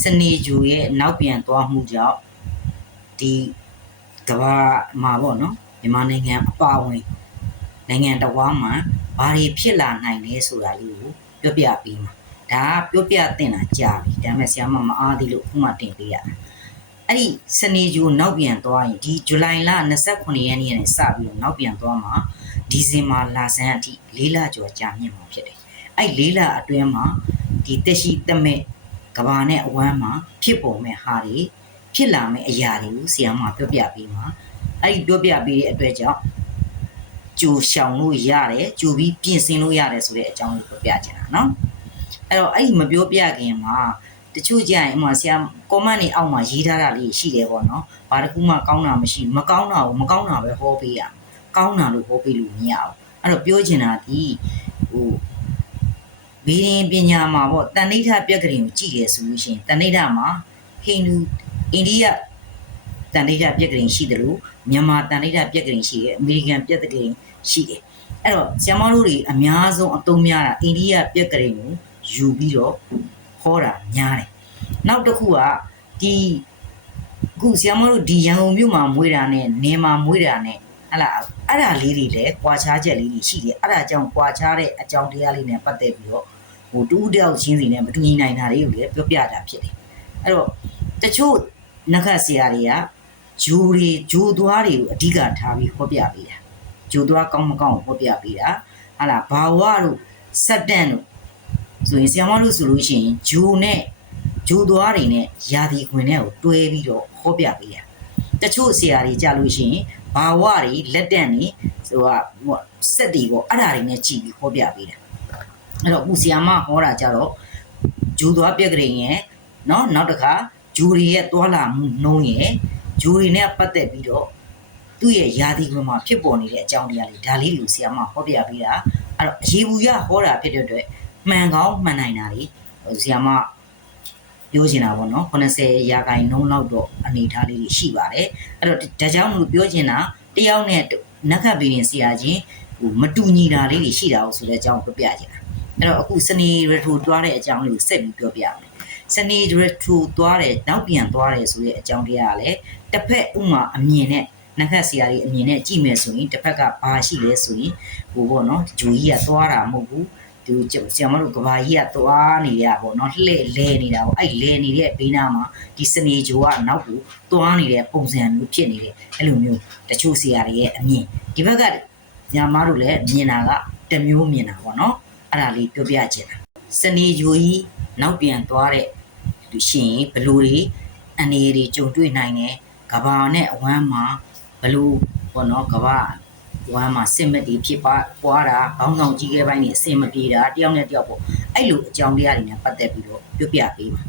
စနေဂျူရဲ့နောက်ပြန်သွားမှုကြောင့်ဒီကမ္ဘာမှာပေါ့နော်မြန်မာနိုင်ငံအပါအဝင်နိုင်ငံတော်မှာဘာတွေဖြစ်လာနိုင်လဲဆိုတာလေးကိုပြောပြပေးမှာဒါပြောပြတင်တာကြာပြီဒါပေမဲ့ဆရာမမအားသေးလို့ခုမှတင်ပေးရတာအဲ့ဒီစနေဂျူနောက်ပြန်သွားရင်ဒီဇူလိုင်လ29ရက်နေ့နဲ့စပြီးတော့နောက်ပြန်သွားမှာဒီဇင်ဘာလဆန်းအထိ4လကျော်ကြာမြင့်မှာဖြစ်တယ်အဲ့4လအတွင်းမှာဒီတက်ရှိတက်မဲ့ကဘာနဲ့အဝမ်းမှာဖြစ်ပေါ်မဲ့ဟာတွေဖြစ်လာမဲ့အရာတွေကိုဆရာမပြောပြပေးမှာအဲ့ဒီပြောပြပေးတဲ့အတွက်ကြောင့်ကြိုရှောင်လို့ရတယ်ကြိုပြီးပြင်ဆင်လို့ရတယ်ဆိုတဲ့အကြောင်းကိုပြောပြချင်တာเนาะအဲ့တော့အဲ့ဒီမပြောပြခင်မှာတချို့ကြရင်ဆရာ comment တွေအောက်မှာရေးထားတာလေးရှိတယ်ပေါ့နော်ဘာတစ်ခုမှကောင်းတာမရှိမကောင်းတာကိုမကောင်းတာပဲဟောပေးရကောင်းတာလို့ဟောပေးလို့မရဘူးအဲ့တော့ပြောချင်တာဒီဟိုဘီရင်ပညာမှာပေါ့တန်ဋိဌပြက်ကလေးကိုကြည့်ရဆိုလို့ရှိရင်တန်ဋိဌမှာဟိန္ဒူအိန္ဒိယတန်ဋိဌပြက်ကလေးရှိတယ်လို့မြန်မာတန်ဋိဌပြက်ကလေးရှိတယ်အမေရိကန်ပြက်ကလေးရှိတယ်အဲ့တော့ဆရာမတို့တွေအများဆုံးအသုံးများတာအိန္ဒိယပြက်ကလေးကိုယူပြီးတော့ဟောတာများတယ်နောက်တစ်ခုကဒီခုဆရာမတို့ဒီရန်ကုန်မြို့မှာမွေးတာနဲ့နေမှာမွေးတာနဲ့ဟလာအဲ့ဒါလေးတွေလည်းကွာခြားချက်လေးတွေရှိတယ်အဲ့ဒါကြောင့်ကွာခြားတဲ့အကြောင်းတရားလေးနဲ့ပတ်သက်ပြီးတော့ဟိုတူးတောက်ချင်းစီနဲ့မတူညီနိုင်တာတွေကိုလည်းပြောပြတာဖြစ်တယ်အဲ့တော့တချို့နက္ခတ်ဆရာတွေကဂျိုသွားတွေကိုအဓိကထားပြီးဟောပြပေးတာဂျိုသွားကောင်းမကောင်းကိုဟောပြပေးတာဟလာဘာဝတို့စက်တန်တို့ဆိုရင်ဆရာမတို့ဆိုလို့ရှိရင်ဂျိုသွားတွေနဲ့ယာဒီခွင်နဲ့ကိုတွဲပြီးတော့ဟောပြပေးတာတချို့ဆရာတွေကြာလို့ရှိရင်ဘာဝတွေလက်တန့်တွေဆိုတာစက်တွေပေါ့အဲ့ဒါတွေနဲ့ကြည့်ပြီးဟောပြပေးတာအဲ့တော့အခုဆရာမဟောတာကြတော့ဂျိုသွားပြက်ကလေးရဲ့နော်နောက်တစ်ခါဂျိုတွေရဲ့တွာလာမှုနှုံးရဲ့ဂျိုတွေနဲ့ပတ်သက်ပြီးတော့သူ့ရဲ့ယာဒီခွင်မှာဖြစ်ပေါ်နေတဲ့အကြောင်းတရားလေးဒါလေးကိုဆရာမဟောပြပေးတာအဲ့တော့အရေးဘူးရဟောတာဖြစ်တဲ့အတွက်မှန်ကောင်းမှန်နိုင်တာလေဆရာမပြောချင်တာပေါ့နော်80ရာခိုင်နှုန်းလောက်တော့အနေထားလေးတွေရှိပါတယ်အဲ့တော့ဒါကြောင့်မလို့ပြောချင်တာတယောက်နဲ့နက္ခတ်ပင်ဆရာချင်းဟိုမတူညီတာလေးတွေရှိတာကိုဆိုတဲ့အကြောင်းပြောပြချင်တာအဲ့တော့အခုစနေရထိုတွားတဲ့အကြောင်းလေးကိုဆက်ပြီးပြောပြမယ်စနေရထိုတွားတဲ့နောက်ပြန်တွားတယ်ဆိုတဲ့အကြောင်းတရားကလည်းတစ်ဖက်ဥမာအမြင်နဲ့နက္ခတ်ဆရာကြီးအမြင်နဲ့ကြည့်မယ်ဆိုရင်တစ်ဖက်ကဘာရှိလဲဆိုရင်ဟိုပေါ့နော်ဂျိုကြီးကတွားတာမဟုတ်ဘူးသူဆရာမတို့ကဘာကြီးကသွားနေရပေါ့နော်လှဲ့လဲနေတာပေါ့အဲ့လဲနေတဲ့ဘေးနားမှာဒီစနေဂျိုကနောက်ကိုသွားနေတဲ့ပုံစံမျိုးဖြစ်နေတယ်အဲ့လိုမျိုးတချို့ဆရာတွေရဲ့အမြင်ဒီဘက်ကညာမတို့လည်းမြင်တာကတမျိုးမြင်တာပေါ့နော်အဲ့ဒါလေးပြောပြချင်တာစနေဂျိုကြီးနောက်ပြန်သွားတဲ့လူရှင်ဘလူတွေအနေတွေကြုံတွေ့နိုင်တယ်ကဘာနဲ့အဝမ်းမှာဘလူပေါ့နော်ကဘာဝမ်းမှာစစ်မက်တွေဖြစ်ပွားတာခေါင်းဆောင်ကြီးခဲ့ပိုင်းနေအစင်မပြေတာတယောက်နဲ့တယောက်ပေါ့အဲ့လိုအကြောင်းတရားတွေနဲ့ပတ်သက်ပြီးတော့ပြောပြပေးပါ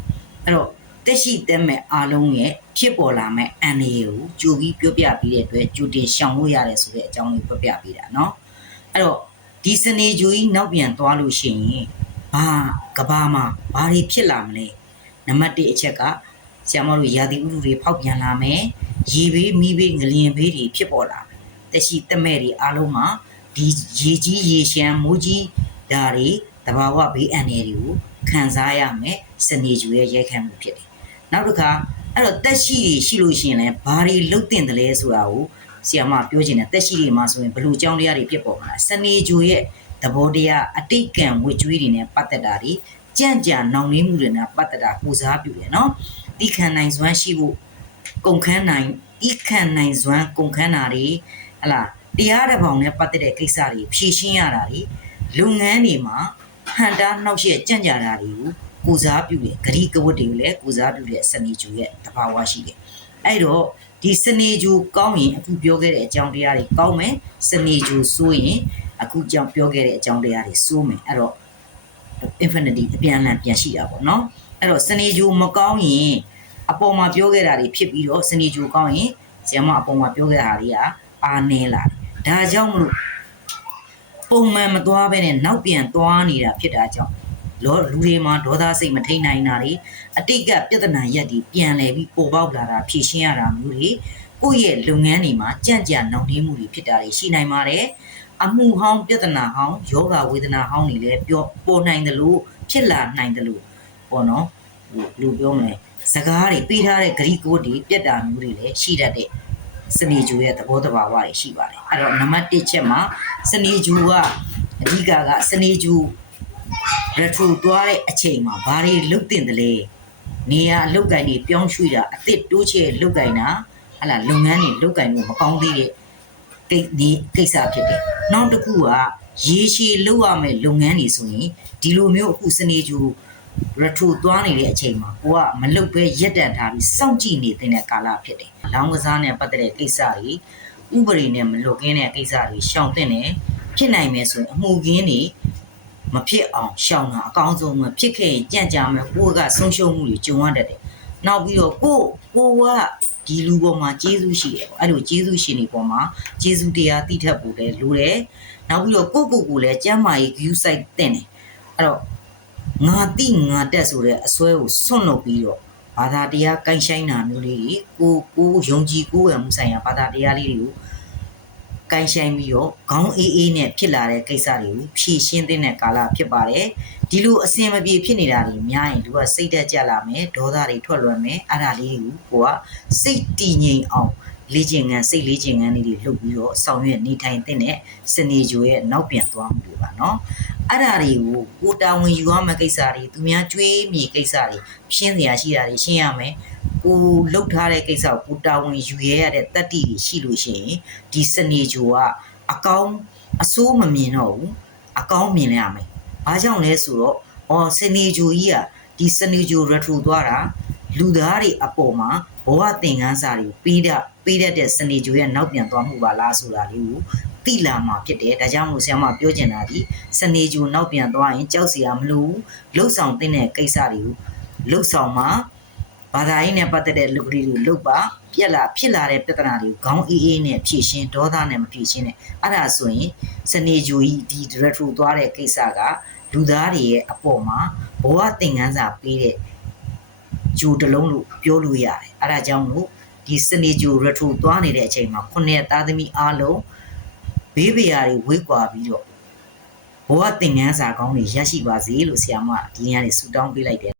အဲ့တော့တက်ရှိတက်မဲ့အားလုံးရဲ့ဖြစ်ပေါ်လာမဲ့အန္တရာယ်ကိုကြိုပြီးပြောပြပေးတဲ့အတွက်ကြိုတင်ရှောင်လို့ရတယ်ဆိုတဲ့အကြောင်းလေးပြောပြပေးတာเนาะအဲ့တော့ဒီစနေဂျိုကြီးနောက်ပြန်သွားလို့ရှိရင်ဘာကဘာမှာဘာတွေဖြစ်လာမလဲနံပါတ်1အချက်ကဆရာမတို့ရာသီဥတုတွေဖောက်ပြန်လာမယ်ရေဘေးမီးဘေးငလျင်ဘေးတွေဖြစ်ပေါ်လာတက်ရှိတက်မဲ့တွေအားလုံးမှာဒီရေကြီးရေရှမ်းမိုးကြီးဓာတ်တွေတဘာဝဘေးအန္တရာယ်တွေကိုခံစားရမယ်စနေဂျူရဲ့ရဲခံမှုဖြစ်တယ်နောက်တစ်ခါအဲ့တော့တက်ရှိတွေရှိလို့ရှိရင်လည်းဘာတွေလုတ်တင်တယ်လဲဆိုတာကိုဆရာမပြောချင်တယ်တက်ရှိတွေမှာဆိုရင်ဘလို့အကြောင်းတရားတွေဖြစ်ပေါ်မှာစနေဂျူရဲ့သဘောတရားအတိတ်ကံဝစ်ကြွေးတွေနဲ့ပတ်သက်တာတွေကြံ့ကြာနှောင်နှေးမှုတွေနဲ့ပတ်သက်တာကိုစားပြုတယ်နော်ဒီခံနိုင်စွမ်းရှိဖို့ကုန်ခန်းနိုင်ဤခံနိုင်စွမ်းကုန်ခန်းတာတွေဟလာတရားတစ်ပေါင်နဲ့ပတ်သက်တဲ့ကိစ္စတွေဖြည့်ရှင်းရတာတွေလုပ်ငန်းတွေမှာဟန်တာနှောက်ရက်ကြံ့ကြာတာတွေကိုကိုစားပြုတယ်ဂရိကဝတ်တွေကိုလည်းကိုစားပြုတဲ့စနေဂျူရဲ့တဘာဝရှိတယ်အဲ့တော့ဒီစနေဂျူကောင်းရင်အခုပြောခဲ့တဲ့အကြောင်းတရားတွေကောင်းမယ်စနေဂျူဆိုးရင်အခုကြောင့်ပြောခဲ့တဲ့အကြောင်းတရားတွေဆိုးမယ်အဲ့တော့ infinity အပြန်အလှန်ပြန်ရှိတာပေါ့နော်အဲ့တော့စနေဂျူမကောင်းရင်အပေါ်မှာပြောခဲ့တာတွေဖြစ်ပြီးတော့စနေဂျူကောင်းရင်ဆရာမအပေါ်မှာပြောခဲ့တာတွေကအားနည်းလာတယ်ဒါကြောင့်မလို့ပုံမှန်မသွားဘဲနဲ့နောက်ပြန်သွားနေတာဖြစ်တာကြောင့်လူတွေမှာဒေါသစိတ်မထိန်နိုင်တာတွေအတိတ်ကပြဿနာရက်တွေပြန်လဲပြီးပေါ်ပေါက်လာတာဖြည့်ရှင်းရတာမျိုးတွေကိုယ့်ရဲ့လုပ်ငန်းတွေမှာကြံ့ကြာနှောင့်နှေးမှုတွေဖြစ်တာတွေရှိနိုင်ပါတယ်အမှုဟောင်းပြဿနာဟောင်းယောဂဝေဒနာဟောင်းတွေလည်းပေါ်နိုင်တယ်လို့ဖြစ်လာနိုင်တယ်လို့ပေါ့နော်ဟ လူပြောမလဲစကားတွေပေးထားတဲ့ဂရီကိုတွေပြက်တာမျိုးတွေလည်းရှိတတ်တဲ့စနေဂျူရဲ့သဘောတဘာဝတွေရှိပါတယ်အဲ့တော့နံပါတ်1ချက်မှာစနေဂျူကအဓိကစနေဂျူretro သွားတဲ့အချိန်မှာဘာတွေလုပ်တင်တယ်လဲနေရအလုပ်ကိုင်းတွေပြောင်းရွှေ့တာအစ်စ်တိုးချဲ့လုပ်ကိုင်းတာဟလာလုပ်ငန်းတွေလုပ်ကိုင်းလို့မကောင်းသေးတဲ့ကိစ္စဖြစ်တယ်နောက်တစ်ခုကရေရှည်လုပ်ရမယ့်လုပ်ငန်းတွေဆိုရင်ဒီလိုမျိုးအခုစနေဂျူretro သွားနေတဲ့အချိန်မှာကိုကမလုပ်ပဲရက်တန့်ထားပြီးစောင့်ကြည့်နေတဲ့ကာလဖြစ်တယ်။လောင်းကစားနဲ့ပတ်သက်တဲ့ကိစ္စတွေဥပဒေနဲ့မလွတ်ကင်းတဲ့ကိစ္စတွေရှောင်တဲ့နဲ့ဖြစ်နိုင်မယ်ဆိုရင်အမှုခင်းတွေမဖြစ်အောင်ရှောင်တာအကောင်းဆုံးပဲဖြစ်ခဲ့ကြံ့ကြာမယ်ကိုကဆုံးရှုံးမှုတွေကြုံရတတ်တယ်။နောက်ပြီးတော့ကိုကဒီလူပေါ်မှာကျေးဇူးရှိတယ်။အဲ့လိုကျေးဇူးရှင်တွေပေါ်မှာကျေးဇူးတရားသိထပ်ဖို့လည်းလိုတယ်။နောက်ပြီးတော့ကိုလည်းကျမ်းမာရေး view site တင်တယ်။အဲ့တော့ငါတိငါတက်ဆိုတဲ့အစွဲကိုစွန့်လုပ်ပြီးတော့ဘာသာတရားကိုင်းဆိုင်တာမျိုးလေးတွေကိုယုံကြည်ကိုးဝယ်မှုဆိုင်ရာဘာသာတရားလေးတွေကိုကိုင်းဆိုင်ပြီးတော့ခေါင်းအေးနဲ့ဖြစ်လာတဲ့ကိစ္စတွေကိုဖြည့်ရှင်းတဲ့ကာလဖြစ်ပါတယ်ဒီလိုအစင်မပြေဖြစ်နေတာတွေများရင်သူကစိတ်တက်ကြလာမယ်ဒေါသတွေထွက်လွှဲမယ်အဲ့ဒါလေးကိုကစိတ်တည်ငြိမ်အောင်လေ့ကျင့်ခန်းစိတ်လေ့ကျင့်ခန်းလေးတွေလုပ်ပြီးတော့ဆောင်ရွက်နေထိုင်တဲ့စနေဂျိုရဲ့နောက်ပြန်သွားမှုတွေပါနော်အဲ့ဒါတွေကိုကိုတာဝန်ယူရမယ့်ကိစ္စတွေသူများကြွေးမြေကိစ္စတွေရှင်းစရာရှိတာတွေရှင်းရမယ်ကိုလှုပ်ထားတဲ့ကိစ္စကိုတာဝန်ယူရရတဲ့တတ္တိတွေရှိလို့ရှိရင်ဒီစနေဂျိုကအကောင်းအဆိုးမမြင်တော့ဘူးအကောင်းမြင်ရမယ်ဘာကြောင့်လဲဆိုတော့စနေဂျိုကြီးကဒီစနေဂျိုretro သွားတာလူသားတွေအပေါ်မှာဘဝသင်ခန်းစာတွေပေးတတ်တဲ့စနေဂျိုရဲ့နောက်ပြန်သွားမှုပါလားဆိုတာလေးကိုတိလာမှာဖြစ်တယ်ဒါကြောင့်မို့ဆရာမပြောချင်တာဒီစနေဂျိုနောက်ပြန်သွားရင်ကြောက်စရာမလိုဘူးလှုပ်ဆောင်တဲ့ကိစ္စတွေကိုလှုပ်ဆောင်မှာဘာသာရေးနဲ့ပတ်သက်တဲ့လူကလေးတွေလှုပ်ပါဖြစ်လာတဲ့ပြဿနာတွေကိုခေါင်းအေးနဲ့ဖြည့်ရှင်းဒေါသနဲ့မဖြည့်ရှင်းနဲ့အဲ့ဒါဆိုရင်စနေဂျိုကြီးဒီ retro သွားတဲ့ကိစ္စကလူသားတွေရဲ့အပေါ်မှာဘဝသင်ခန်းစာပေးတဲ့ဂျိုတလုံးလို့ပြောလို့ရတယ်အဲ့ဒါကြောင့်မို့ဒီစနေဂျို retro သွားနေတဲ့အချိန်မှာ9ရက်သားသမီးအားလုံးဘေးပရာတွေဝေးကွာပြီးတော့ဘဝသင်ခန်းစာကောင်းတွေရရှိပါစေလို့ဆရာမဒီနေ့ကနေဆုတောင်းပေးလိုက်တယ်